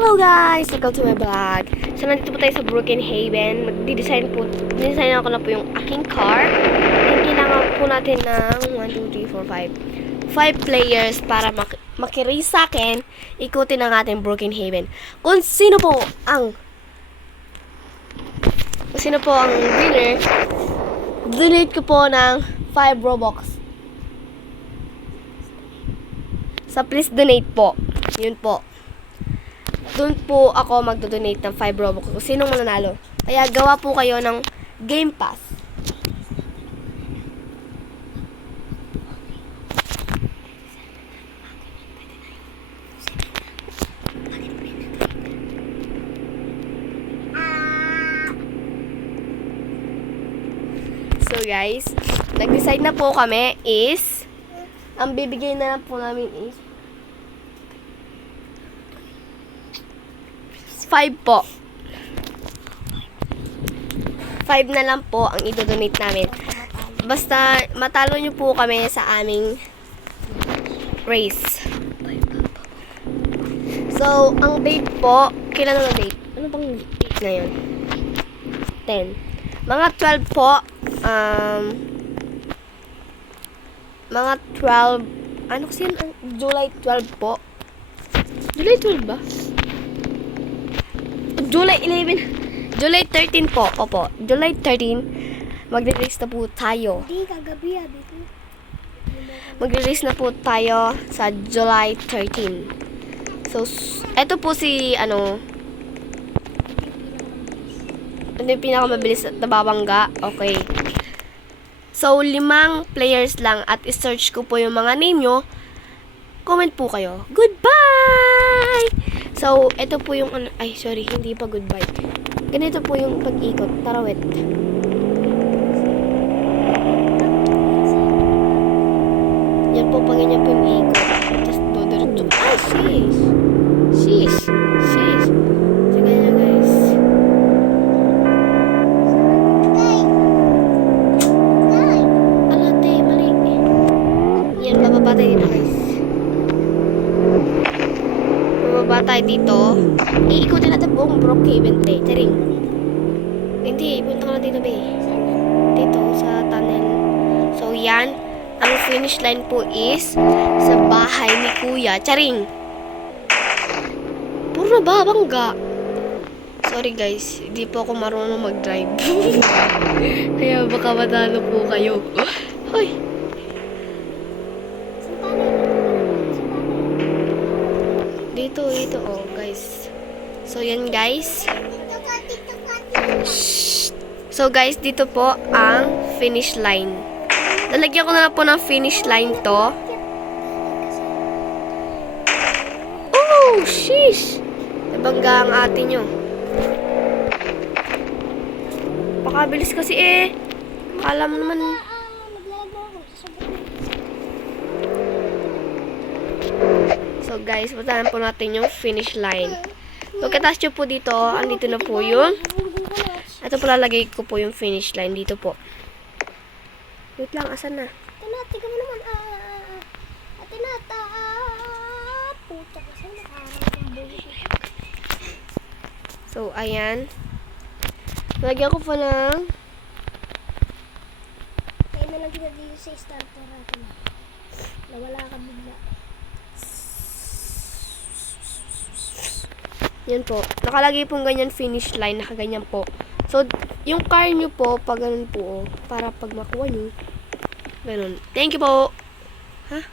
Hello guys! Welcome to my vlog. So, nandito po tayo sa Broken Haven. Magdi-design ako na po yung aking car. And kailangan po natin ng 1, 2, 3, 4, 5 players para makirace sa akin. Ikutin ang ating Broken Haven. Kung sino po ang winner, donate ko po ng 5 Robux. So, please donate po. Yun po. Doon po ako magdo-donate ng 5 Robux kung sinong mananalo. Kaya gawa po kayo ng Game Pass. So guys, nag-decide na po kami is ang bibigay na lang po namin is 5 po. 5 na lang po ang i-donate namin. Basta matalo nyo po kami sa aming race. So, ang date po, kailan na date? Ano bang date na yun? 10. Mga 12 po, mga 12, ano kasi yun? July 12 po. July 12 ba? July 11. July 13 po. Opo. July 13. Magre-race na po tayo. Hindi, kagabi dito. Magre-race na po tayo sa July 13. So, eto po si, ano yung pinakamabilis at nababangga. Okay. So, 5 players lang at i-search ko po yung mga name nyo. Comment po kayo. Goodbye! So, ito po yung, ay, sorry, hindi pa goodbye. Ganito po yung pag-ikot. Tarawet. Yan po, pag ganyan po yung ikot. Tapos, dodorodyo. Ay, sheesh! Sheesh! Sheesh! So, ganyan, guys. Alate, mali. Yan, bababa tayo dito, guys. Bababa tayo dito. Iikutin natin buong Broken Haven, Charing. Hindi, punta ka na dito, be. Dito, sa tunnel. So, yan. Ang finish line po is sa bahay ni Kuya. Charing! Puro babangga. Sorry, guys. Hindi po ako marunong mag-drive. Kaya baka matalo po kayo. Hoy! Dito, oh, guys. So, yan, guys. So, guys, dito po ang finish line. Lalagyan ko na lang po ng finish line to. Oh, sheesh! Nabangga ang ate nyo. Pakabilis kasi eh. Akala mo naman. So guys, puntahan po natin yung finish line. Pagkatapos nyo po dito, andito na po yung, ito po lalagay ko po yung finish line dito po. Wait lang, asan na? Tinati ka mo naman. Tinata. Puta kasi nakaharap. So, ayan. Lagyan ko po ng Kaya na lang kita dito sa starter natin. Nawala ka bigla. yan po. Nakalagay pong ganyan finish line. Nakaganyan po. So, yung car nyo po, pag ganun po, para pag makuha nyo, ganun. Thank you po. Ha?